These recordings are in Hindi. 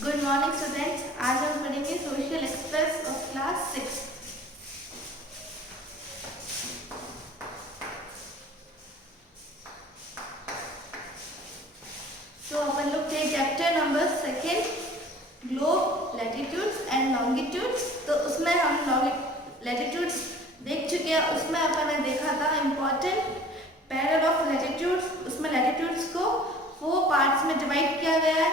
Good morning students. आज हम पढ़ेंगे सोशल एक्सप्रेस ऑफ क्लास 6। तो अपन लोग थे chapter number 2 globe latitudes and longitudes. तो उसमें हम लैटिट्यूड्स देख चुके हैं। उसमें अपन ने देखा था इम्पोर्टेंट पैरेलल ऑफ लैटिट्यूड्स। उसमें लैटिट्यूड्स को 4 पार्ट्स में डिवाइड किया गया है।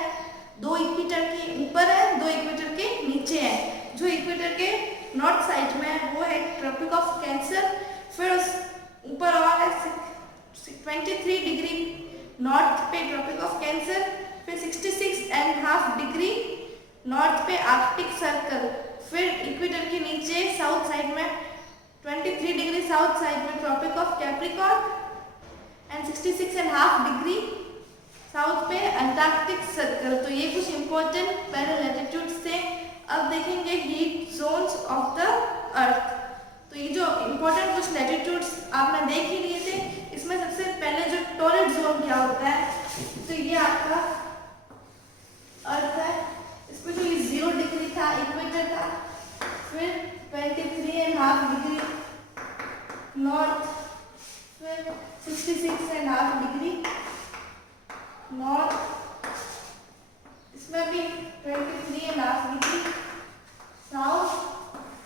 2 इक्वेटर के ऊपर है, 2 इक्वेटर के नीचे है। जो इक्वेटर के नॉर्थ साइड में है वो है ट्रॉपिक ऑफ कैंसर। फिर उस ऊपर और है 23 डिग्री नॉर्थ पे ट्रॉपिक ऑफ कैंसर। फिर 66.5 डिग्री नॉर्थ पे आर्कटिक सर्कल। फिर इक्वेटर के नीचे साउथ साइड में 23 डिग्री साउथ साइड में tropic of capricorn and 66.5 degree south पे अंटार्कटिक सर्कल। तो ये कुछ इंपॉर्टेंट पैरेलल लैटिट्यूड्स थे। अब देखेंगे heat zones of the earth. तो ये जो इंपॉर्टेंट कुछ लैटिट्यूड्स आपने देख ही लिए थे। इसमें सबसे पहले जो टॉररेट जोन क्या होता है, तो ये आपका अर्थ है। इसमें जो ये 0 डिग्री था इक्वेटर था, फिर 23.5 डिग्री नॉर्थ, फिर 66.5 डिग्री नॉर्थ, इसमें भी 23.5 डिग्री साउथ,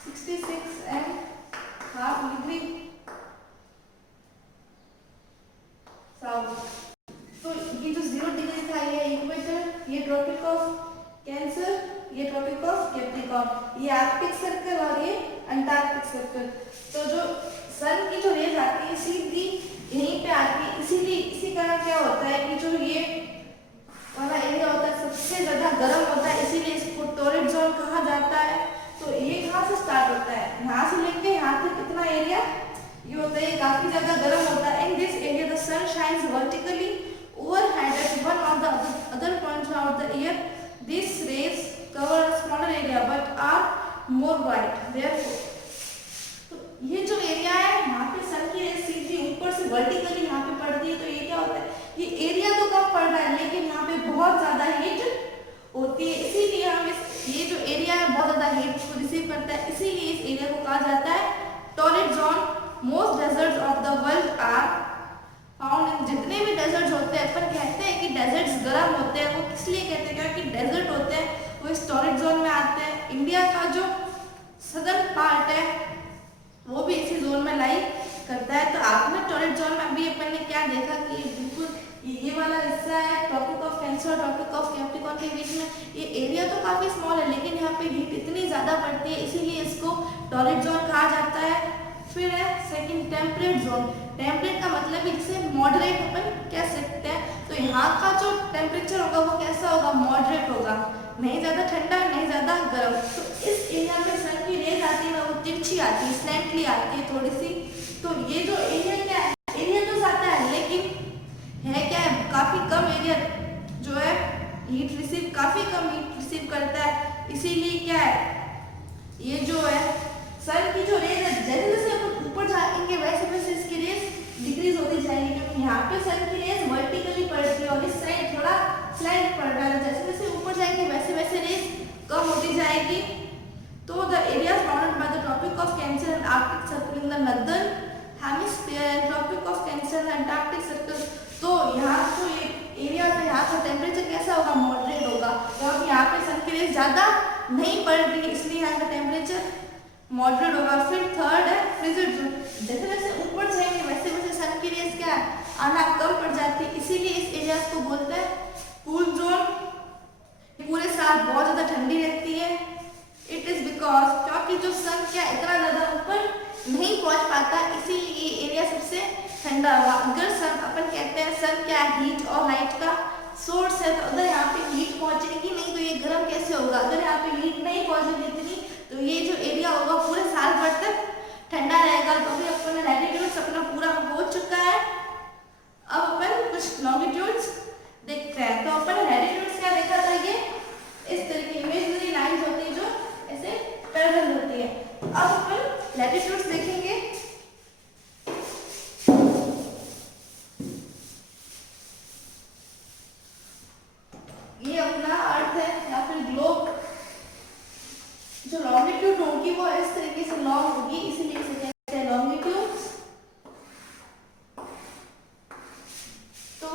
66.5 डिग्री साउथ। तो ये जो 0 डिग्री था ये इक्वेटर, ये ट्रॉपिक ऑफ कैंसर, ये ट्रॉपिक ऑफ कैप्रिकॉर्न, ये आर्कटिक सर्कल और ये अंटार्कटिक सर्कल। तो जो सन की जो रेज आती है सीधी यहीं पे आती है, इसीलिए इसी कारण क्या होता है कि जो ये वाला एरिया होता है सबसे ज्यादा गर्म होता है, इसीलिए इसको टॉररेट जोन कहा जाता है। तो ये कहाँ से स्टार्ट होता है, यहाँ से लेके यहाँ तक कितना एरिया ये होता है, काफी ज्यादा गर्म होता है। In this area the sun shines vertically overhead at one of the other points of the year. These rays cover a smaller area but are more bright. Therefore, तो ये जो एरिया है यहाँ पे सन की रेज सीधी ऊपर से वर्टिकली यहाँ पे पड़ती है। तो ये क्या होता है, ये एरिया तो कम पड़ रहा है लेकिन यहाँ पे बहुत ज्यादा हीट होती है, इसीलिए हम ये जो एरिया है बहुत ज्यादा हीट को रिसीव करता है, इसीलिए इस एरिया को कहा जाता है torrid zone. Most deserts of the world are found in, जितने भी डेजर्ट्स होते हैं अपन कहते हैं कि डेजर्ट्स गर्म होते हैं, वो किस लिए कहते हैं, क्योंकि डेजर्ट होते हैं वो इस टॉररेट जोन में आते हैं। इंडिया का जो सदर्न पार्ट है वो भी इसी जोन में लाई करता है। तो आपने टॉररेट जोन में अभी अपन ने क्या देखा कि बिल्कुल ये वाला हिस्सा है ट्रॉपिक ऑफ कैंसर और ट्रॉपिक ऑफ कैप्रिकॉर्न के बीच में। ये एरिया तो काफी स्मॉल है लेकिन यहाँ पे हीट इतनी ज्यादा पड़ती है, इसीलिए इसको टॉररेट जोन कहा जाता है। फिर है सेकंड टेम्परेट जोन। टेम्परेट का मतलब इसे मॉडरेट अपन कह सकते हैं। तो यहाँ का जो टेम्परेचर होगा वो कैसा होगा, मॉडरेट होगा, नहीं ज्यादा ठंडा नहीं ज्यादा गर्म। तो इस एरिया में सन की रेज आती है वो तिरछी आती है, स्लैंटली आती है थोड़ी सी। तो ये जो एरिया क्या है, एरिया तो ज्यादा है लेकिन है क्या है, काफी कम एरिया जो है हीट रिसीव, काफी कम हीट रिसीव करता है। इसीलिए क्या है, ये जो है सन की जो रेज है जैसे जैसे अपन ऊपर जाएंगे वैसे वैसे इसकी रेज डिक्रीज होती जाएगी, क्योंकि यहाँ पे सन की रेज वर्टिकली पड़ती है और इस साइड थोड़ा स्लाइड पड़ रहा है। जैसे जैसे ऊपर जाएंगे वैसे वैसे रेज कम होती जाएगी। तो the area bounded by the tropic of cancer and arctic circle in the northern hemisphere and tropic of cancer and antarctic circle. तो यहाँ जो ये एरिया है यहाँ का टेम्परेचर कैसा होगा, मॉडरेट होगा, क्योंकि यहाँ पे सन की रेज ज्यादा नहीं पड़ रही है, इसलिए यहाँ का टेम्परेचर मॉडरेट होगा। फिर थर्ड है फ्रिजिड जोन। जैसे जैसे ऊपर जाएंगे वैसे वैसे सन की रेज क्या आना कम पड़ जाती है, इसीलिए इस एरिया को बोलते हैं कूल जोन। पूरे साल बहुत ज्यादा ठंडी रहती है। इट इज बिकॉज क्योंकि जो सन क्या इतना ज्यादा ऊपर नहीं पहुंच पाता, इसीलिए ये एरिया सबसे ठंडा हुआ। अगर सन अपन कहते हैं सन क्या हीट और लाइट का सोर्स है, तो अगर यहाँ पे हीट पहुंचेगी नहीं तो ये गर्म कैसे होगा। अगर यहाँ पे हीट नहीं पहुंचेगी इतनी तो ये जो एरिया होगा पूरे साल भर तक ठंडा रहेगा। तो अभी अपन लैटिट्यूड्स अपना पूरा हो चुका है। अब अपन कुछ लॉन्गिट्यूड्स देखते हैं। तो अपन लैटिट्यूड्स क्या देखा था, ये इस तरह की इमेजिनरी लाइंस होती है जो ऐसे पैरेलल होती है। अब अपन लैटिट्यूड्स देखेंगे। ये अपना अर्थ है या फिर जो लॉन्गिट्यूड होगी वो इस तरीके से लॉन्ग होगी, इसीलिए इसे कहते हैं लॉन्गिट्यूड। तो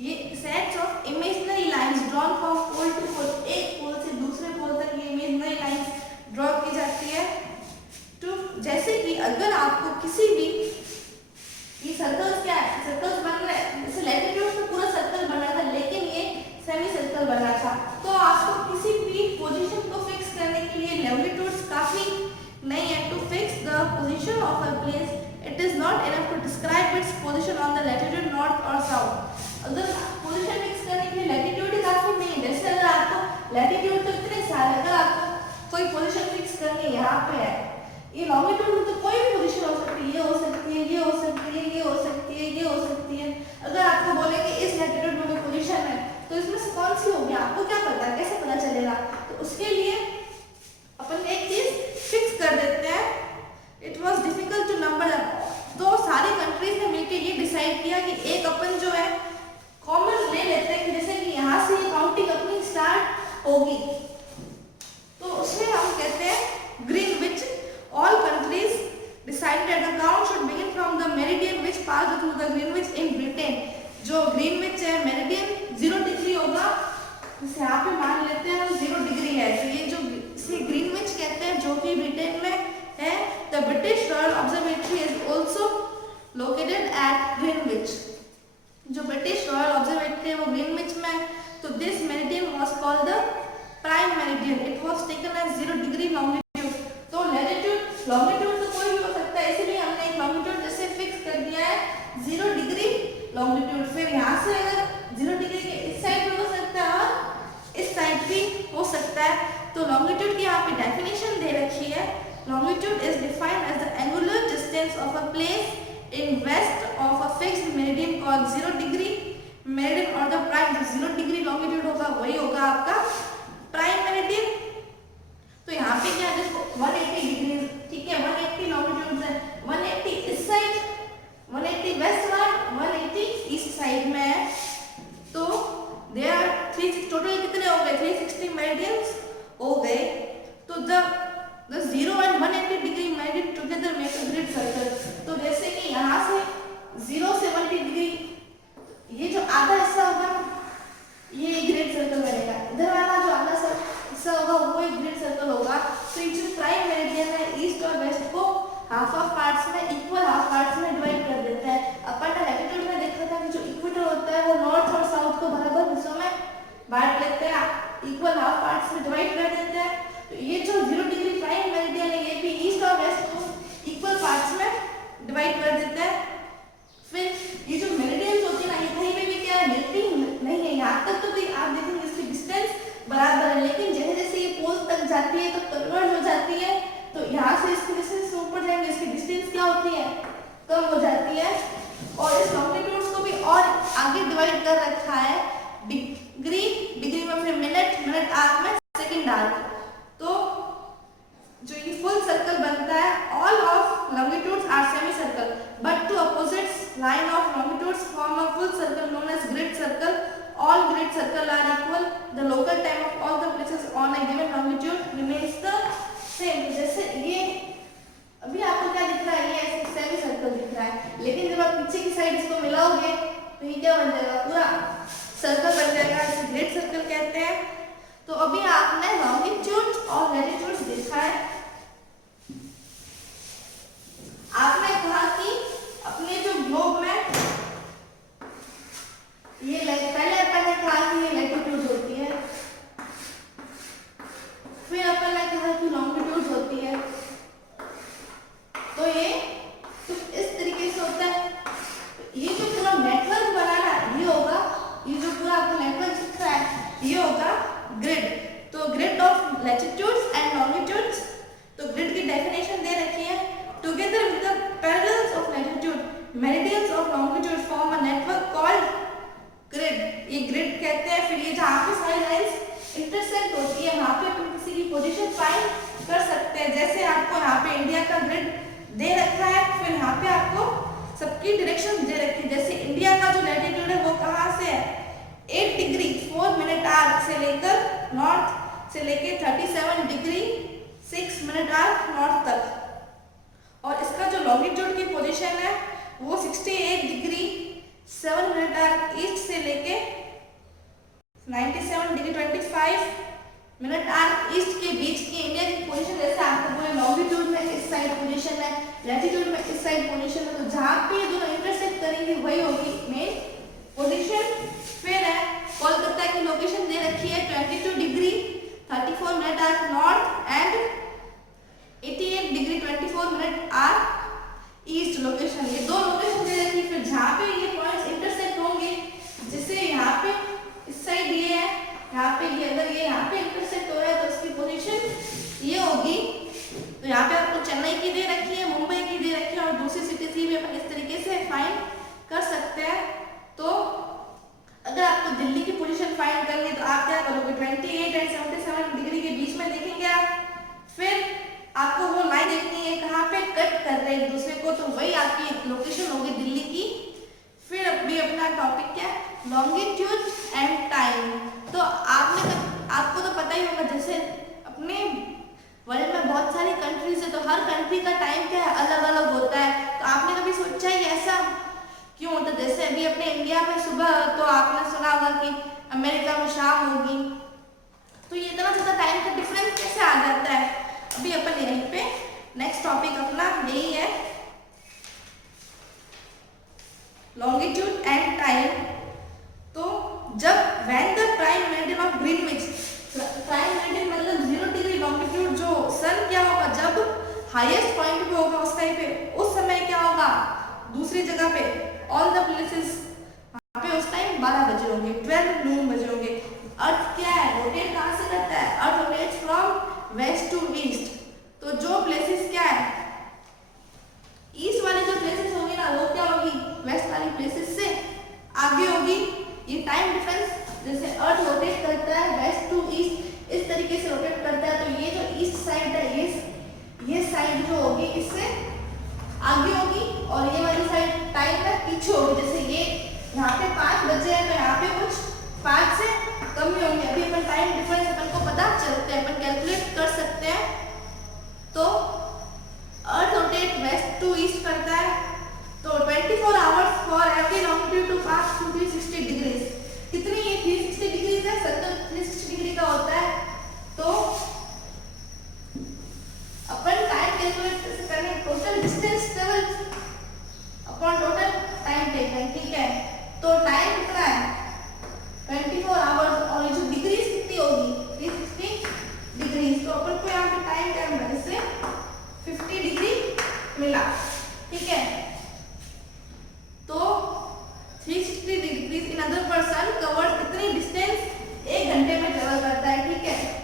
ये sets of imaginary lines drawn from pole to pole, एक पोल से दूसरे पोल तक ये इमेजिनरी लाइंस ड्रॉ की जाती है। तो जैसे कि अगर आपको किसी भी ये सर्कल्स क्या है, सर्कल्स बन रहे हैं, जैसे लैटिट्यूड में पूरा सर्कल बना था लेकिन ये सेमी सर्कल बना था, तो आपको किसी भी पोजीशन को फिक्स करने के लिए लॉन्गिट्यूड्स काफी नहीं है। To fix the position of a place it is not enough to describe its position on the latitude north और साउथ। अगर पोजीशन फिक्स करने के लिए लैटिट्यूड ही काफी नहीं है, जैसे अगर आपको लैटिट्यूड तो इतने सारे, अगर आपको कोई पोजीशन फिक्स करनी है यहाँ पे है, ये लॉन्गिट्यूड में तो कोई भी पोजीशन हो सकती है, ये हो सकती है, ये हो सकती है, ये हो सकती है, ये हो सकती है। अगर आपको बोले कि इस लैटिट्यूड में कोई पोजीशन है तो इसमें से कौन सी होगी, आपको क्या पता है, कैसे पता चलेगा? तो उसके लिए अपन एक चीज फिक्स कर देते हैं। It was difficult to number, तो सारी कंट्रीज ने मिलकर ये डिसाइड किया कि एक अपन जो है कॉमन ले लेते हैं कि जैसे कि यहाँ से ये काउंटिंग अपनी स्टार्ट होगी, तो उसमें हम कहते हैं Greenwich. All countries decided that the count should begin from the meridian which passed through the Greenwich in Britain. जो ग्रीनविच है मेरिडियन 0 डिग्री होगा, जैसे यहाँ पे मान लेते हैं हम 0 डिग्री है, तो ये जो इसे ग्रीनविच कहते हैं जो कि ब्रिटेन में है। The British Royal Observatory is also located at Greenwich. जो ब्रिटिश रॉयल ऑब्जर्वेटरी है वो ग्रीनविच में है। तो this meridian was called the prime meridian. It was taken as 0 degree longitude. तो लैटिट्यूड लॉन्गिट्यूड तो कोई भी हो सकता है, इसलिए हमने एक लॉन्गिट्यूड जैसे फिक्स कर दिया है 0 डिग्री लॉन्गिट्यूड। फिर यहाँ से अगर 0 डिग्री के इस साइड भी हो सकता है और इस साइड भी हो सकता है। तो लॉन्गिट्यूड की यहाँ पे डेफिनेशन दे रखी है। Longitude is defined as the angular distance of a place in west of a fixed meridian called 0 degree meridian और द प्राइम। 0 डिग्री लॉन्गिट्यूड होगा वही होगा आपका प्राइम मेरिडियन। तो यहाँ पे क्या है, देखो 180 डिग्री, ठीक है, 180 लॉन्गिट्यूड है, 180 इस side, 180 westward, 180 east side में है। तो देयर आर 3 टोटल कितने हो गए, 360 मेरिडियंस हो गए। तो the 0 and 180 degree meridian together make a grid circle. तो जैसे कि यहाँ से 0 से 180 डिग्री, ये जो आधा हिस्सा होगा ये ग्रिड सर्कल बनेगा, इधर वाला जो आधा हिस्सा होगा वो एक ग्रिड सर्कल होगा। तो ये जो प्राइम मेरिडियन है ईस्ट और वेस्ट को हाफ ऑफ पार्ट्स में, इक्वल हाफ पार्ट्स में डिवाइड कर देते हैं। अपन ने लैटिट्यूड में देखा था कि जो इक्वेटर होता है वो नॉर्थ और साउथ को बराबर हिस्सों में बांट लेते हैं, इक्वल हाफ पार्ट्स में डिवाइड कर देते हैं। तो ये जो 0 डिग्री प्राइम मेरिडियन है ये भी ईस्ट और वेस्ट को इक्वल पार्ट्स में डिवाइड कर देते हैं। फिर ये जो मेरिडियंस होती है ना, ये कहीं पे भी क्या है, मिलती नहीं है। यहाँ तक तो भी आप देखेंगे इसकी डिस्टेंस बराबर है, लेकिन जैसे जैसे ये पोल तक जाती है तो कन्वर्ज हो जाती है। तो यहाँ से इसकी डिस्टेंस ऊपर जाएंगे, इसकी डिस्टेंस क्या होती है, कम हो जाती है। और इस लॉन्गिट्यूड्स को भी और आगे डिवाइड कर रखा है, डिग्री, डिग्री में फिर मिनट, मिनट आर्क में सेकंड आर्क। तो जो ये फुल सर्कल बनता है, all of longitudes are semi circle but two opposites line of longitudes form a full circle known as great circle. All grid circle are equal. The local time of all the places on a given longitude remains the same. जैसे ये अभी आपको क्या दिख रहा है, ये ऐसे सेमी सर्कल दिख रहा है, लेकिन जब आप पीछे की साइड इसको मिलाओगे तो ये क्या बन जाएगा, पूरा सर्कल बन जाएगा, इसे ग्रिड सर्कल कहते हैं। तो अभी आपने लॉन्गिट्यूड और लैटिट्यूड देखा है। आपने कहा कि अपने जो ग्लोब में ये पहले अपन ने कहा कि ये लैटिट्यूड होती है, फिर अपन ने कहा कि लॉन्गिट्यूड होती है। तो ये कुछ इस तरीके से होता है। ये जो पूरा नेटवर्क बनाना ये होगा, ये जो पूरा आपको नेटवर्क दिख रहा है ये होगा ग्रिड। तो grid of latitudes and longitudes. तो ग्रिड की डेफिनेशन दे रखी है, together with the parallels of latitude meridians of longitude form a network called grid. ये ग्रिड कहते हैं। फिर ये जहाँ पे सारी लाइंस इंटरसेक्ट होती है वहाँ पे अपन किसी की पोजीशन फाइंड कर सकते हैं। जैसे आपको यहाँ पे इंडिया का ग्रिड दे रखा है, फिर यहाँ पे आपको सबकी डायरेक्शन दे रखी है। जैसे इंडिया का जो लैटिट्यूड है वो कहाँ से है, 8 डिग्री 4 मिनट आर्क से लेकर नॉर्थ से लेकर 37 डिग्री 6 मिनट आर्क नॉर्थ तक। और इसका जो लॉन्गिट्यूड की पोजीशन है वो 68 डिग्री 7 मिनट आर्क ईस्ट से लेके 97 डिग्री 25 मिनट आर्क ईस्ट के बीच की इंडिया की पोजीशन। जैसे आपको बोले लॉन्गिट्यूड में इस साइड पोजीशन है, लैटिट्यूड में इस साइड पोजीशन है, तो जहाँ पे ये दोनों इंटरसेक्ट करेंगे वही होगी मेन पोजीशन। फिर है कोलकाता की लोकेशन दे रखी है 22 degree 34 minute arc north and 88 degree 24 minute arc east location. ये दो लोकेशन दे रखी है। फिर जहाँ पे ये पॉइंट्स इंटरसेक्ट होंगे, जैसे यहाँ पे इस साइड ये है, यहाँ पे ये अगर ये यहाँ पे इंटरसेक्ट हो रहा है तो उसकी पोजीशन ये होगी। तो यहाँ पे आपको चेन्नई की दे रखी है, मुंबई की दे रखी है और दूसरी सिटी की भी अपन इस तरीके से फाइंड कर सकते हैं। तो अगर आपको दिल्ली की पोजीशन फाइंड करनी है तो आप क्या करोगे, 28 एंड 77 डिग्री के बीच में देखेंगे आप। फिर आपको वो लाइन देखनी है कहाँ पे कट कर रहे हैं एक दूसरे को, तो वही आपकी लोकेशन होगी दिल्ली की। फिर अभी अपना टॉपिक क्या है, लॉन्गिट्यूड एंड टाइम। तो आपको तो पता ही होगा, जैसे अपने वर्ल्ड में बहुत सारी कंट्रीज है तो हर कंट्री का टाइम क्या है, अलग अलग होता है। तो आपने कभी सोचा है ऐसा क्यों होता है? जैसे अभी अपने इंडिया में सुबह, तो आपने सुना होगा कि अमेरिका में शाम होगी, तो ये इतना ज़्यादा टाइम का डिफरेंस कैसे आ जाता है। अभी अपन यहीं पे नेक्स्ट टॉपिक अपना यही है, लॉन्गिट्यूड एंड टाइम। तो जब when the prime meridian of Greenwich, prime meridian मतलब 0 डिग्री लॉन्गिट्यूड, जो सन क्या होगा जब हाईएस्ट पॉइंट पे होगा उस टाइम पे, उस समय क्या होगा दूसरी जगह पे ऑल द प्लेसेस वहाँ पे उस टाइम 12 बजे होंगे, 12 नून बजे होंगे। अर्थ क्या है, रोटेट कहाँ से करता है, earth rotates from west to east. तो जो प्लेसेस क्या है, ईस्ट वाले जो प्लेसेस होंगे ना वो क्या होगी, वेस्ट वाली प्लेसेस से आगे होगी। ये टाइम डिफरेंस, जैसे अर्थ रोटेट करता है वेस्ट टू ईस्ट, इस तरीके से रोटेट करता है, तो ये जो ईस्ट साइड है ये साइड जो होगी इससे आगे होगी और ये वाली साइड टाइम में पीछे होगी। जैसे ये यहाँ पे 5 बजे है तो यहाँ पे कुछ 5 से कम ही होंगे। अभी अपन टाइम डिफरेंस अपन को पता चलते हैं, अपन कैलकुलेट कर सकते हैं। तो earth rotate west to east करता है, तो 24 hours for every longitude to pass to 360 degrees. कितनी ये 360 डिग्रीज है, सर्कल 360 डिग्री का होता है। तो अपन टाइम कैलकुलेट कैसे करें, total distance travel upon total time taken, ठीक है। तो टाइम कितना है 24 आवर्स और ये जो डिग्रीज कितनी होगी 360 डिग्रीज। तो अपन को यहाँ पे टाइम क्या मिला, इससे 50 डिग्री मिला, ठीक है। तो 360 degrees in other person covers कितनी डिस्टेंस 1 घंटे में ट्रेवल करता है, ठीक है।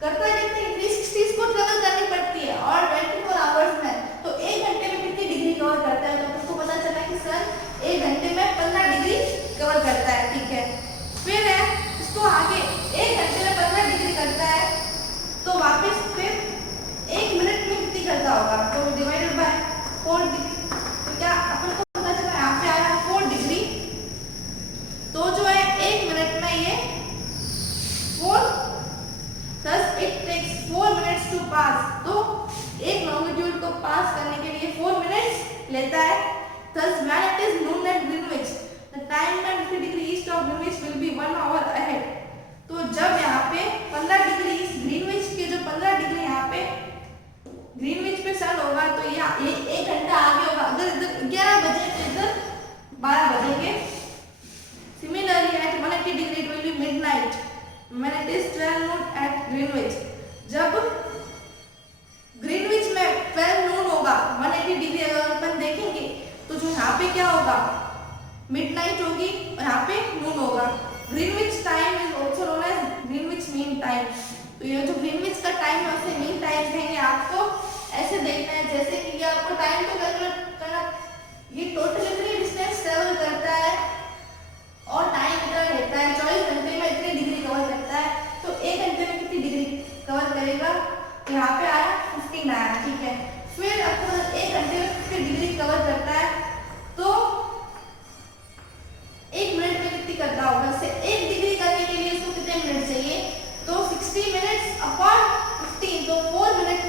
करता है कितनी 360 को ट्रेवल करनी पड़ती है और 24 आवर्स में, तो 1 घंटे में कितनी डिग्री कवर करता है। तो आपको पता चला कि सर 1 घंटे में 15 डिग्री कवर करता है, ठीक है। फिर है इसको आगे 1 घंटे में 15 डिग्री करता है, तो वापस फिर 1 मिनट में कितनी करता होगा, तो डिवाइडेड बाय 4 डिग्री। तो क्या अपन को पता चला यहाँ पे आया 4 डिग्री, तो जो है 1 मिनट में ये 4, thus it takes 4 minutes to pass। तो एक लॉन्गिट्यूड को पास करने के लिए 4 मिनट्स लेता है। thus when it is noon at Greenwich, the time when 50 degree east of Greenwich will be 1 hour ahead। तो जब यहाँ पे 15 डिग्री ईस्ट ग्रीनविच के जो 15 डिग्री यहाँ पे ग्रीनविच पे सन होगा, तो ये 1 घंटा आगे होगा। अगर इधर 11 बजे तो इधर 12 बजेंगे। Similarly at 180 degree it will be midnight when it is 12 noon at Greenwich। जब ग्रीनविच में 12 नून होगा 180 डिग्री अगर अपन देखेंगे तो जो यहाँ पे क्या होगा मिडनाइट होगी और यहाँ पे नून होगा। Greenwich time is also known as Greenwich mean time. तो ये जो ग्रीनविच का टाइम है उसे मीन टाइम कहेंगे। आपको ऐसे देखना है जैसे कि ये आपको टाइम को कैलकुलेट करना, ये टोटल इतनी डिस्टेंस ट्रेवल करता है और टाइम इतना लेता है, 24 घंटे में इतनी डिग्री कवर करता है। तो 1 घंटे में कितनी डिग्री कवर करेगा, तो यहाँ पे आया 15 आया, ठीक है। फिर अपन 1 घंटे में 50 डिग्री कवर करता है, तो 1 मिनट में कितनी करता होगा। इससे 1 डिग्री करने के लिए इसको कितने मिनट चाहिए, तो 60 मिनट्स अपॉन 15, तो 4 minute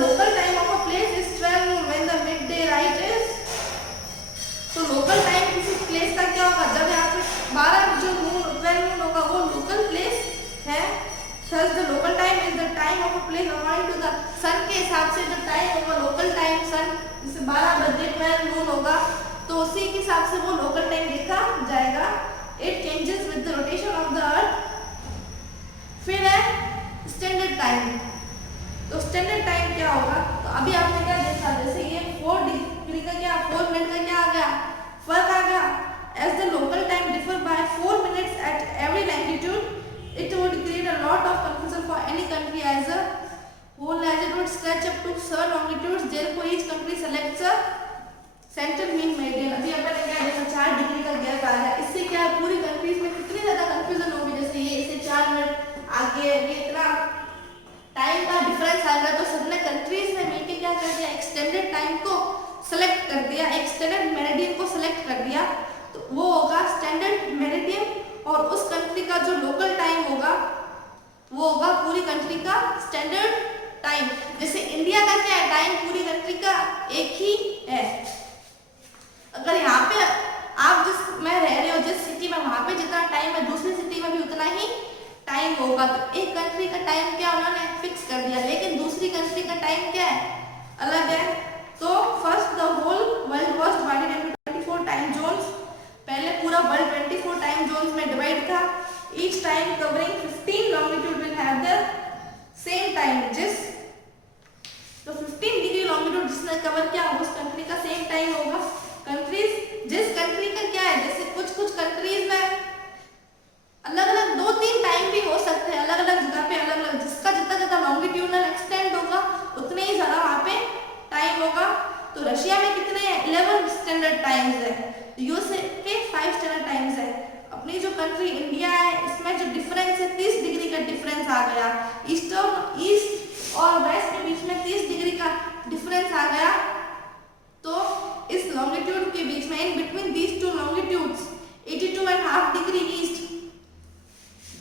local time of a place is 12 noon when the midday right is, तो लोकल टाइम किसी प्लेस का क्या होगा, जब यहाँ पे 12 जो नून 12 नून होगा वो लोकल प्लेस है। Thus the local time is the time of a place according to the sun के हिसाब से जो टाइम होगा लोकल टाइम सन जैसे 12 बजे 12 नून होगा तो उसी के हिसाब से वो लोकल टाइम देखा जाएगा। It changes with the rotation of the earth। फिर है स्टैंडर्ड टाइम, तो स्टैंडर्ड टाइम क्या होगा, तो अभी आपने क्या देखा जैसे ये 4 डिग्री का क्या 4 मिनट का क्या आ गया फर्क आ गया। As the local time differ by 4 minutes at every latitude, it would create a lot of confusion for any country as a whole, as it would stretch up to certain longitudes, therefore each country selects a central mean meridian। अभी अपन ने क्या देखा 4 डिग्री का गैप आ गया, इससे क्या पूरी कंट्रीज में कितनी ज्यादा कंफ्यूजन होगी, जैसे ये इसे 4 मिनट आगे ये इतना टाइम का डिफरेंस आ गया तो सबने कंट्रीज में मिलकर क्या कर दिया एक्सटेंडेड टाइम को सेलेक्ट कर दिया, एक्सटेंडेड मेरिडियन को सेलेक्ट कर दिया, तो वो होगा स्टैंडर्ड मेरिडियन। और उस कंट्री का जो लोकल टाइम होगा वो होगा पूरी कंट्री का स्टैंडर्ड टाइम। जैसे इंडिया का क्या है टाइम पूरी कंट्री का एक ही है, अगर यहाँ पे आप जिस में रह रहे हो जिस सिटी में वहां पे जितना टाइम है दूसरी सिटी में भी उतना ही टाइम होगा, तो एक कंट्री का टाइम क्या उन्होंने फिक्स कर दिया, लेकिन दूसरी कंट्री का टाइम क्या है अलग है। तो first the whole world was divided into 24 time zones, पहले पूरा वर्ल्ड 24 टाइम जोन्स में डिवाइड था, each time covering 15 longitude will have the same time, जिस तो 15 डिग्री लॉन्गिट्यूड जिसने कवर किया उस कंट्री का सेम टाइम होगा। कंट्रीज जिस कंट्री का क्या है जैसे कुछ कंट्रीज में अलग अलग 2-3 टाइम भी हो सकते हैं, अलग अलग जगह पे अलग अलग, जिसका जितना ज्यादा लॉन्गिट्यूडनल एक्सटेंड होगा उतने ही ज्यादा वहां पे टाइम होगा। तो रशिया में कितने हैं 11 स्टैंडर्ड टाइम्स है, यूएसए के 5 स्टैंडर्ड टाइम्स है। अपनी जो कंट्री इंडिया है इसमें जो डिफरेंस है 30 डिग्री का डिफरेंस आ गया, ईस्ट और वेस्ट के बीच में 30 डिग्री का डिफरेंस आ गया। तो इस लॉन्गिट्यूड के बीच में in between these two longitudes 82.5 degree east,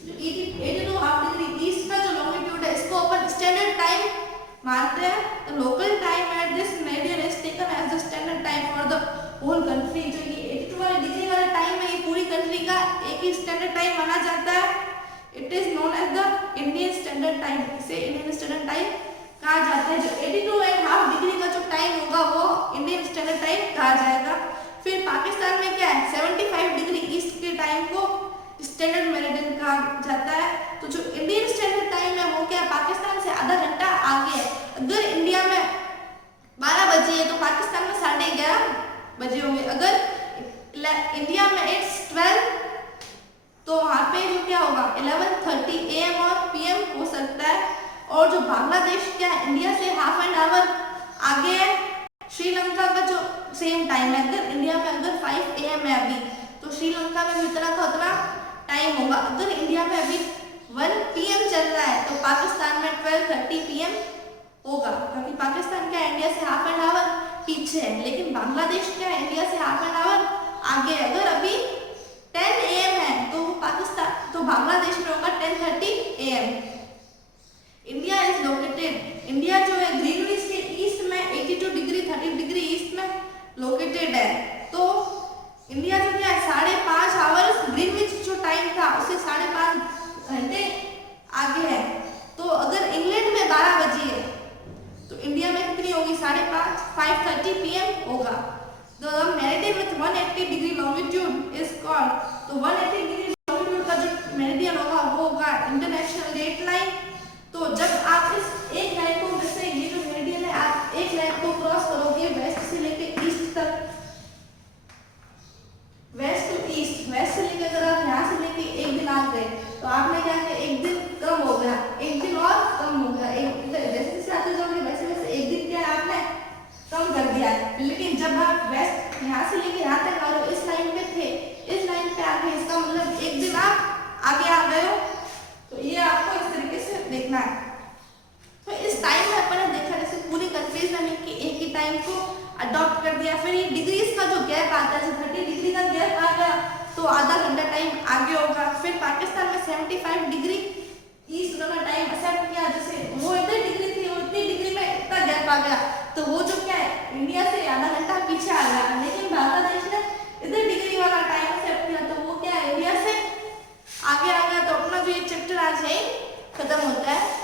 82.5 degree east का जो लॉन्गिट्यूड है इसको अपन स्टैंडर्ड टाइम मानते हैं। तो local time at this meridian is taken as the standard time for the whole country. जो ये 82 डिग्री वाला टाइम है ये पूरी कंट्री का एक ही स्टैंडर्ड टाइम माना जाता है। It is known as the Indian standard time, इसे इंडियन स्टैंडर्ड टाइम कहा जाता है। जो 82.5 डिग्री का जो टाइम होगा वो इंडियन स्टैंडर्ड टाइम कहा जाएगा। फिर पाकिस्तान में क्या है 75 डिग्री ईस्ट के टाइम को स्टैंडर्ड मेरिडियन कहा जाता है। तो जो इंडियन स्टैंडर्ड टाइम है वो क्या पाकिस्तान से आधा घंटा आगे है। अगर इंडिया में 12 बजे है तो पाकिस्तान में 11:30 बजे होंगे। अगर इंडिया में इट्स 12 तो वहाँ पे जो क्या होगा 11:30 AM और PM हो सकता है। और जो बांग्लादेश क्या है इंडिया से हाफ एन आवर आगे है। श्रीलंका का जो सेम टाइम है, अगर इंडिया में अगर 5 AM है अभी तो श्रीलंका में भी उतना का उतना टाइम होगा। अगर इंडिया में अभी 1 PM चल रहा है तो पाकिस्तान में 12:30 PM होगा, क्योंकि पाकिस्तान क्या है इंडिया से हाफ एन आवर पीछे है, लेकिन बांग्लादेश क्या है इंडिया से हाफ एन आवर आगे है। अगर अभी 10 AM है तो पाकिस्तान तो बांग्लादेश में होगा 10:30 AM। India is located, India जो है ग्रीनविच के ईस्ट में 82 डिग्री 30 डिग्री ईस्ट में लोकेटेड है। तो इंडिया जो क्या है 5.5 आवर्स ग्रीनविच जो टाइम था उससे 5.5 घंटे आगे है। तो अगर इंग्लैंड में 12 बजे है तो इंडिया में कितनी होगी 5:30 PM होगा। The meridian with 180 degree longitude is called, तो 180 डिग्री लॉन्गिट्यूड का जो मेरिडियन होगा वो होगा इंटरनेशनल डेट लाइन। तो जब आप इस एक लाइन को जैसे ये जो मेरिडियन है आप एक लाइन को क्रॉस करोगे वेस्ट से लेके ईस्ट तक, वेस्ट टू ईस्ट, वेस्ट से लेकर अगर आप यहाँ से लेके एक दिन आ गए तो आपने क्या किया एक दिन कम हो गया, एक दिन और कम हो गया, एक जैसे जैसे आते जाओगे वैसे वैसे एक दिन क्या आपने कम कर दिया। लेकिन जब आप वेस्ट यहाँ से लेके यहाँ तक आ रहे हो इस लाइन पे थे, इस लाइन पे आ गए, इसका मतलब एक दिन आप आगे आ गए हो। तो ये आपको इस तरीके से देखना है। तो इस टाइम में अपन ने देखा जैसे पूरी कंट्रीज में मिलकर एक ही टाइम को अडॉप्ट कर दिया। फिर ये डिग्रीज का जो गैप आता है 30 डिग्री का गैप आ गया तो आधा घंटा टाइम आगे होगा। फिर पाकिस्तान में 75 डिग्री ईस्ट उन्होंने टाइम एक्सेप्ट किया, जैसे वो इतनी डिग्री थी उतनी डिग्री में इतना गैप ये चैप्टर आज है खत्म होता है।